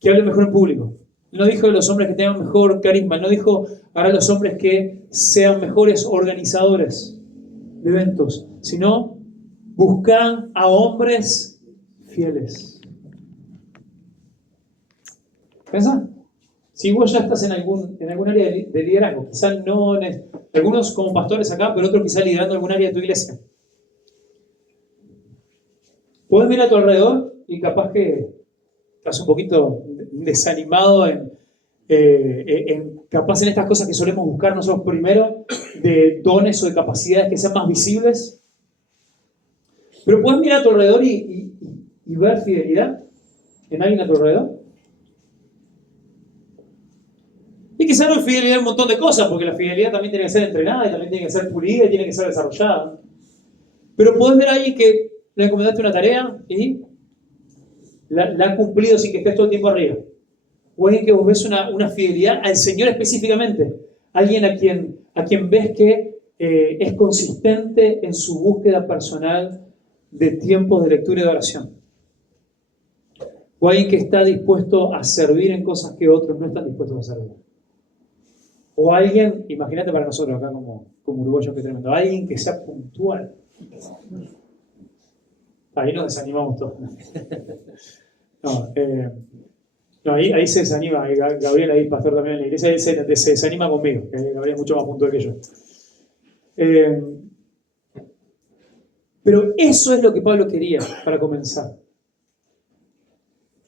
que hablen mejor en público. Él no dijo a los hombres que tengan mejor carisma. Él no dijo agarrar a los hombres que sean mejores organizadores de eventos, sino buscar a hombres fieles. ¿Pensás? Si vos ya estás en algún área de liderazgo, quizás no, algunos como pastores acá, pero otros quizás liderando algún área de tu iglesia. Puedes mirar a tu alrededor y capaz que estás un poquito desanimado capaz en estas cosas que solemos buscar nosotros primero, de dones o de capacidades que sean más visibles. Pero puedes mirar a tu alrededor y ver fidelidad en alguien a tu alrededor. Y quizás no es fidelidad en un montón de cosas, porque la fidelidad también tiene que ser entrenada, y también tiene que ser pulida, y tiene que ser desarrollada. Pero podés ver a alguien que le encomendaste una tarea y la ha cumplido sin que estés todo el tiempo arriba. O alguien que vos ves una fidelidad al Señor específicamente. Alguien a quien ves que es consistente en su búsqueda personal de tiempos de lectura y de oración. O alguien que está dispuesto a servir en cosas que otros no están dispuestos a servir. O alguien, imagínate para nosotros acá como uruguayos, que tremendo, alguien que sea puntual. Ahí nos desanimamos todos. No, ahí se desanima. Gabriel, ahí pastor también en la iglesia, se desanima conmigo, que Gabriel es mucho más puntual que yo. Pero eso es lo que Pablo quería para comenzar.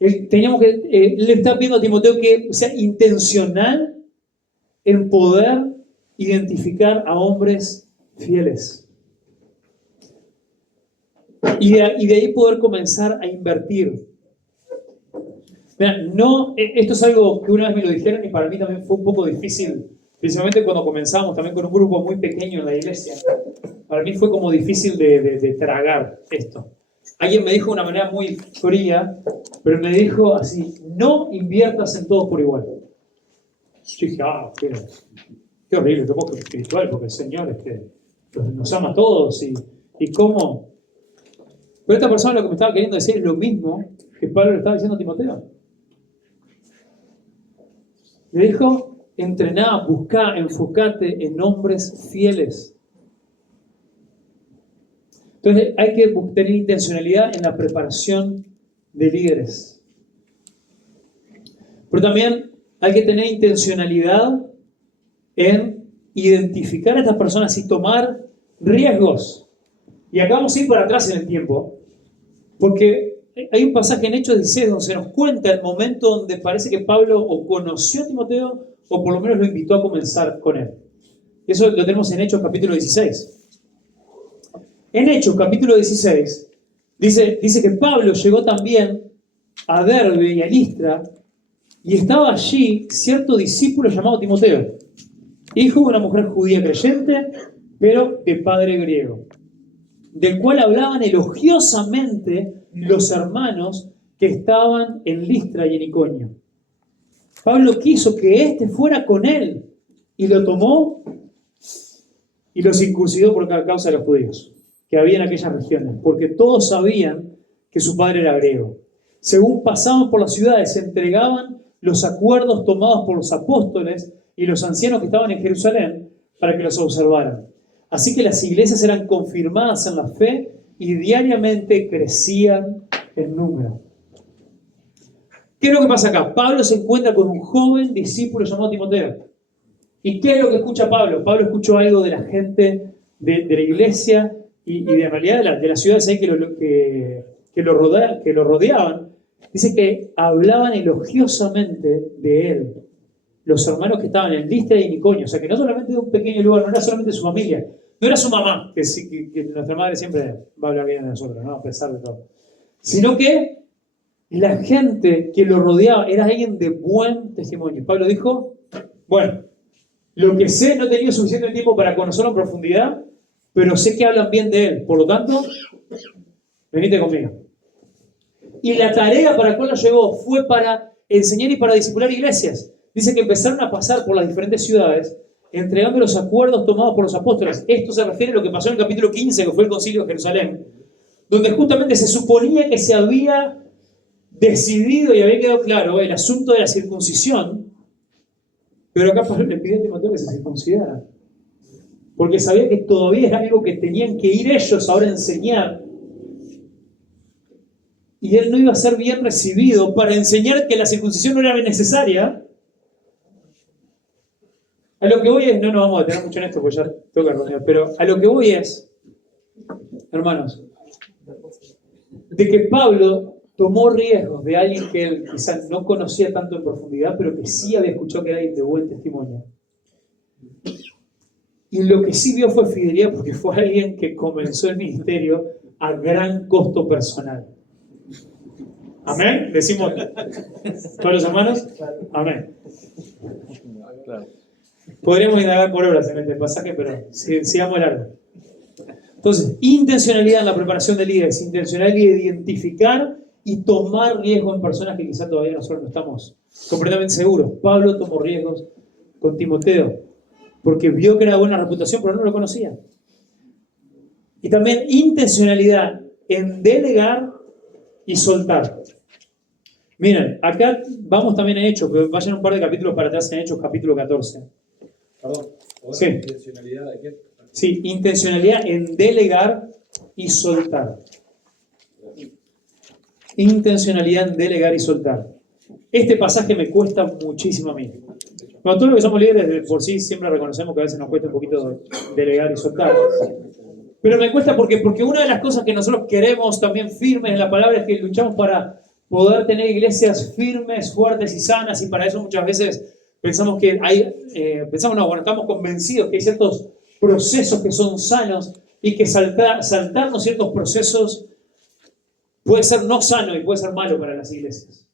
Le está pidiendo a Timoteo que sea intencional en poder identificar a hombres fieles. Y de ahí poder comenzar a invertir. Mira, esto es algo que una vez me lo dijeron y para mí también fue un poco difícil, principalmente cuando comenzamos también con un grupo muy pequeño en la iglesia. Para mí fue como difícil de tragar esto. Alguien me dijo de una manera muy fría, pero me dijo así: no inviertas en todos por igual. Yo dije, qué horrible, qué poco espiritual, porque el Señor nos ama a todos y cómo. Pero esta persona lo que me estaba queriendo decir es lo mismo que Pablo le estaba diciendo a Timoteo. Le dijo: entrená, buscá, enfócate en hombres fieles. Entonces hay que tener intencionalidad en la preparación de líderes. Pero también hay que tener intencionalidad en identificar a estas personas y tomar riesgos. Y acá vamos a ir para atrás en el tiempo, porque hay un pasaje en Hechos 16 donde se nos cuenta el momento donde parece que Pablo o conoció a Timoteo o por lo menos lo invitó a comenzar con él. Eso lo tenemos en Hechos capítulo 16. En Hechos capítulo 16 dice que Pablo llegó también a Derbe y a Listra y estaba allí cierto discípulo llamado Timoteo, hijo de una mujer judía creyente, pero de padre griego, del cual hablaban elogiosamente los hermanos que estaban en Listra y en Iconio. Pablo quiso que éste fuera con él y lo tomó y lo circuncidó por causa de los judíos que había en aquellas regiones, porque todos sabían que su padre era griego. Según pasaban por las ciudades, se entregaban los acuerdos tomados por los apóstoles y los ancianos que estaban en Jerusalén para que los observaran. Así que las iglesias eran confirmadas en la fe y diariamente crecían en número. ¿Qué es lo que pasa acá? Pablo se encuentra con un joven discípulo llamado Timoteo. ¿Y qué es lo que escucha Pablo? Pablo escuchó algo de la gente de la iglesia y de realidad de las ciudades ahí que lo rodeaban. Dice que hablaban elogiosamente de él, los hermanos que estaban en Listra y en Iconio. O sea, que no solamente de un pequeño lugar, no era solamente su familia, no era su mamá, que nuestra madre siempre va a hablar bien de nosotros, ¿no? A pesar de todo. Sino que la gente que lo rodeaba era alguien de buen testimonio. Pablo dijo: bueno, lo que sé no he tenido suficiente tiempo para conocerlo en profundidad, pero sé que hablan bien de él. Por lo tanto, venite conmigo. Y la tarea para la cual lo llevó fue para enseñar y para discipular iglesias. Dice que empezaron a pasar por las diferentes ciudades entregando los acuerdos tomados por los apóstoles. Esto se refiere a lo que pasó en el capítulo 15, que fue el concilio de Jerusalén, donde justamente se suponía que se había decidido y había quedado claro el asunto de la circuncisión, pero acá Pablo le pidió a Timoteo que se circuncidara, porque sabía que todavía era algo que tenían que ir ellos ahora a enseñar, y él no iba a ser bien recibido para enseñar que la circuncisión no era necesaria. A lo que voy es, no nos vamos a detener mucho en esto porque ya toca reunir, pero a lo que voy es, hermanos, de que Pablo tomó riesgos de alguien que él quizás no conocía tanto en profundidad, pero que sí había escuchado que era alguien de buen testimonio. Y lo que sí vio fue fidelidad, porque fue alguien que comenzó el ministerio a gran costo personal. ¿Amén? ¿Decimos todos los hermanos? Amén. Podríamos indagar por horas en este pasaje, pero sigamos largo. Entonces, intencionalidad en la preparación de líderes, intencionalidad de identificar y tomar riesgos en personas que quizás todavía nosotros no estamos completamente seguros. Pablo tomó riesgos con Timoteo, porque vio que era buena reputación, pero no lo conocía. Y también intencionalidad en delegar y soltar. Miren, acá vamos también en Hechos, pero vayan un par de capítulos para atrás en Hechos, capítulo 14. Perdón, Sí. ¿intencionalidad de qué? Sí, intencionalidad en delegar y soltar. Intencionalidad en delegar y soltar. Este pasaje me cuesta muchísimo a mí. Bueno, todos los que somos líderes de por sí siempre reconocemos que a veces nos cuesta un poquito delegar y soltar. Pero me cuesta porque una de las cosas que nosotros queremos también firmes en la palabra es que luchamos para poder tener iglesias firmes, fuertes y sanas, y para eso muchas veces pensamos que estamos convencidos que hay ciertos procesos que son sanos y que saltarnos ciertos procesos puede ser no sano y puede ser malo para las iglesias.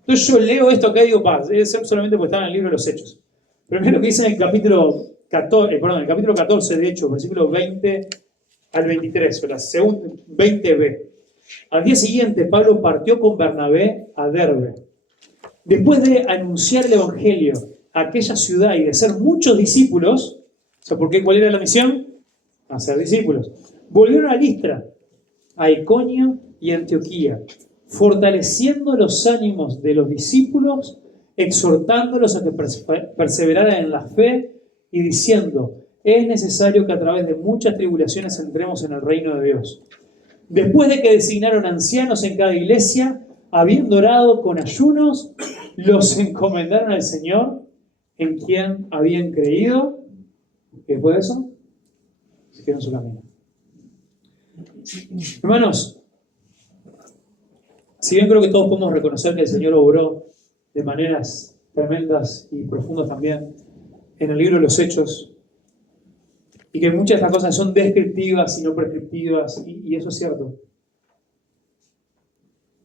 Entonces yo leo esto acá y digo, debe ser solamente porque está en el libro de los Hechos. Pero mira lo que dice en el capítulo 14, de hecho, versículos 20 al 23, o la segunda, 20b. Al día siguiente, Pablo partió con Bernabé a Derbe. Después de anunciar el evangelio a aquella ciudad y de hacer muchos discípulos, ¿cuál era la misión? Hacer discípulos. Volvieron a Listra, a Iconio y Antioquía, fortaleciendo los ánimos de los discípulos, exhortándolos a que perseveraran en la fe y diciendo, es necesario que a través de muchas tribulaciones entremos en el reino de Dios. Después de que designaron ancianos en cada iglesia, habiendo orado con ayunos, los encomendaron al Señor, en quien habían creído, y después de eso, siguieron su camino. Hermanos, si bien creo que todos podemos reconocer que el Señor obró de maneras tremendas y profundas también en el libro de los Hechos, y que muchas de estas cosas son descriptivas y no prescriptivas, y eso es cierto.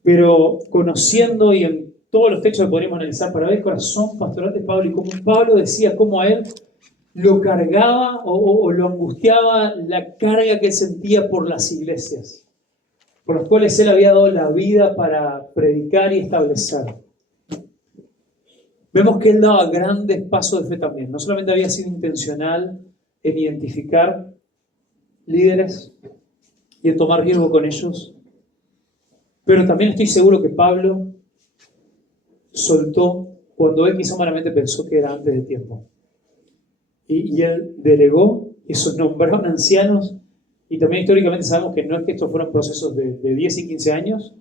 Pero conociendo y en todos los textos que podríamos analizar para ver el corazón pastoral de Pablo y cómo Pablo decía cómo a él lo cargaba o lo angustiaba la carga que él sentía por las iglesias, por las cuales él había dado la vida para predicar y establecer. Vemos que él daba grandes pasos de fe también. No solamente había sido intencional en identificar líderes y en tomar riesgo con ellos, pero también estoy seguro que Pablo soltó cuando él quizá humanamente pensó que era antes de tiempo. Y él delegó, esos nombraron ancianos, y también históricamente sabemos que no es que estos fueron procesos de 10 y 15 años,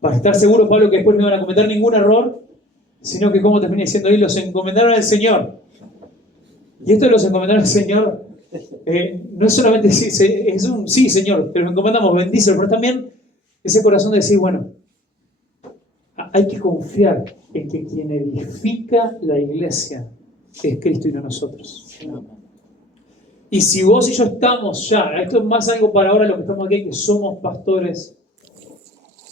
para estar seguro, Pablo, que después no iban a cometer ningún error, sino que, como termina diciendo ahí, los encomendaron al Señor. Y esto de los encomendaron al Señor, no es solamente es un sí, Señor, te los encomendamos, bendícelo, pero también ese corazón de decir, bueno, hay que confiar en que quien edifica la iglesia es Cristo y no nosotros. Y si vos y yo estamos ya, esto es más algo para ahora lo que estamos aquí, que somos pastores,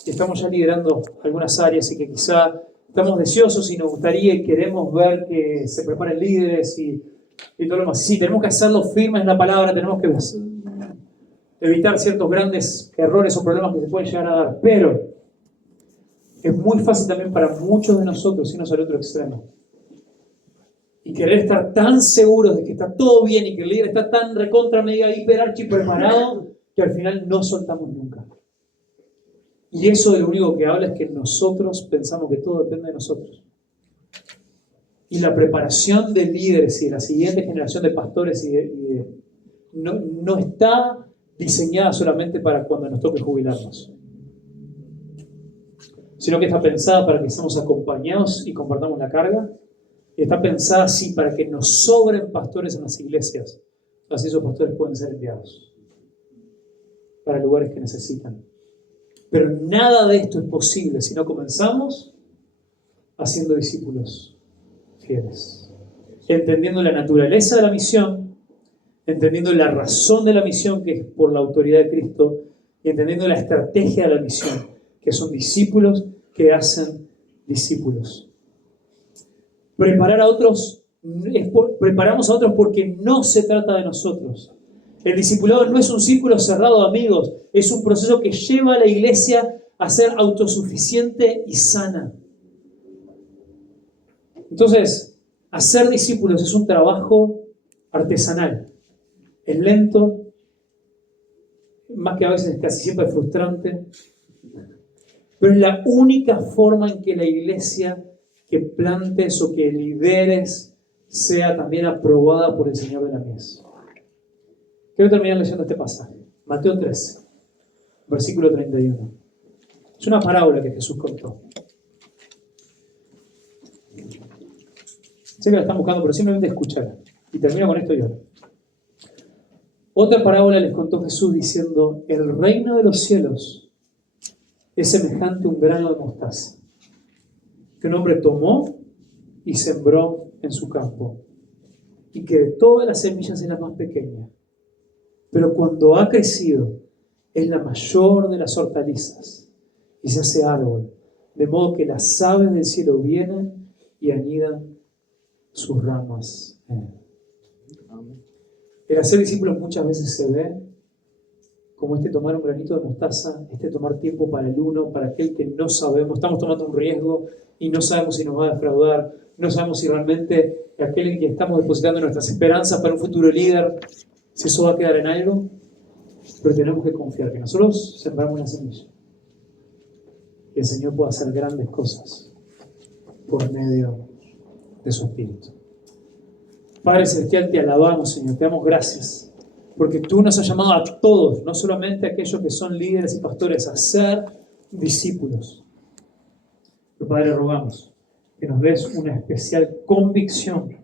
que estamos ya liderando algunas áreas y que quizá estamos deseosos y nos gustaría y queremos ver que se preparen líderes y todo lo demás. Sí, tenemos que hacerlo firmes en la palabra, tenemos que evitar ciertos grandes errores o problemas que se pueden llegar a dar, pero es muy fácil también para muchos de nosotros irnos al otro extremo y querer estar tan seguros de que está todo bien y que el líder está tan recontra mega hiper archi preparado que al final no soltamos nunca. Y eso de lo único que habla es que nosotros pensamos que todo depende de nosotros. Y la preparación de líderes y de la siguiente generación de pastores no está diseñada solamente para cuando nos toque jubilarnos, sino que está pensada para que seamos acompañados y compartamos la carga, y está pensada así para que nos sobren pastores en las iglesias, así esos pastores pueden ser enviados para lugares que necesitan. Pero nada de esto es posible si no comenzamos haciendo discípulos fieles, entendiendo la naturaleza de la misión, entendiendo la razón de la misión, que es por la autoridad de Cristo, y entendiendo la estrategia de la misión, que son discípulos que hacen discípulos. Preparamos a otros porque no se trata de nosotros. El discipulado no es un círculo cerrado de amigos, es un proceso que lleva a la iglesia a ser autosuficiente y sana. Entonces, hacer discípulos es un trabajo artesanal. Es lento, más que a veces casi siempre frustrante, pero es la única forma en que la iglesia que plantes o que lideres sea también aprobada por el Señor de la mies. Quiero terminar leyendo este pasaje. Mateo 13, versículo 31. Es una parábola que Jesús contó. Sé que la están buscando, pero simplemente escucharla. Y termino con esto y ahora. Otra parábola les contó Jesús diciendo, el reino de los cielos es semejante a un grano de mostaza, que un hombre tomó y sembró en su campo, y que de todas las semillas es la más pequeña, pero cuando ha crecido es la mayor de las hortalizas, y se hace árbol, de modo que las aves del cielo vienen y anidan sus ramas en él. El hacer discípulos muchas veces se ve como tomar un granito de mostaza, tomar tiempo para el uno, para aquel que no sabemos, estamos tomando un riesgo y no sabemos si nos va a defraudar, no sabemos si realmente aquel en que estamos depositando nuestras esperanzas para un futuro líder, si eso va a quedar en algo, pero tenemos que confiar que nosotros sembramos la semilla y el Señor puede hacer grandes cosas por medio de su Espíritu. Padre Celestial, te alabamos, Señor, te damos gracias, porque tú nos has llamado a todos, no solamente a aquellos que son líderes y pastores, a ser discípulos. Pero Padre, rogamos que nos des una especial convicción,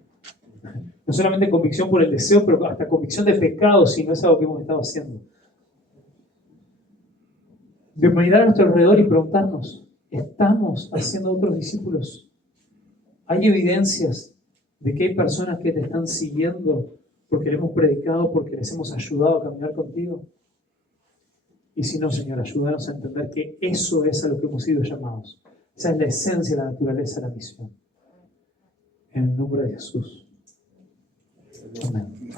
no solamente convicción por el deseo, pero hasta convicción de pecado, si no es algo que hemos estado haciendo. De mirar a nuestro alrededor y preguntarnos, ¿estamos haciendo otros discípulos? ¿Hay evidencias de que hay personas que te están siguiendo porque le hemos predicado, porque les hemos ayudado a caminar contigo? Y si no, Señor, ayúdanos a entender que eso es a lo que hemos sido llamados. Esa es la esencia, la naturaleza de la misión. En el nombre de Jesús. Amén.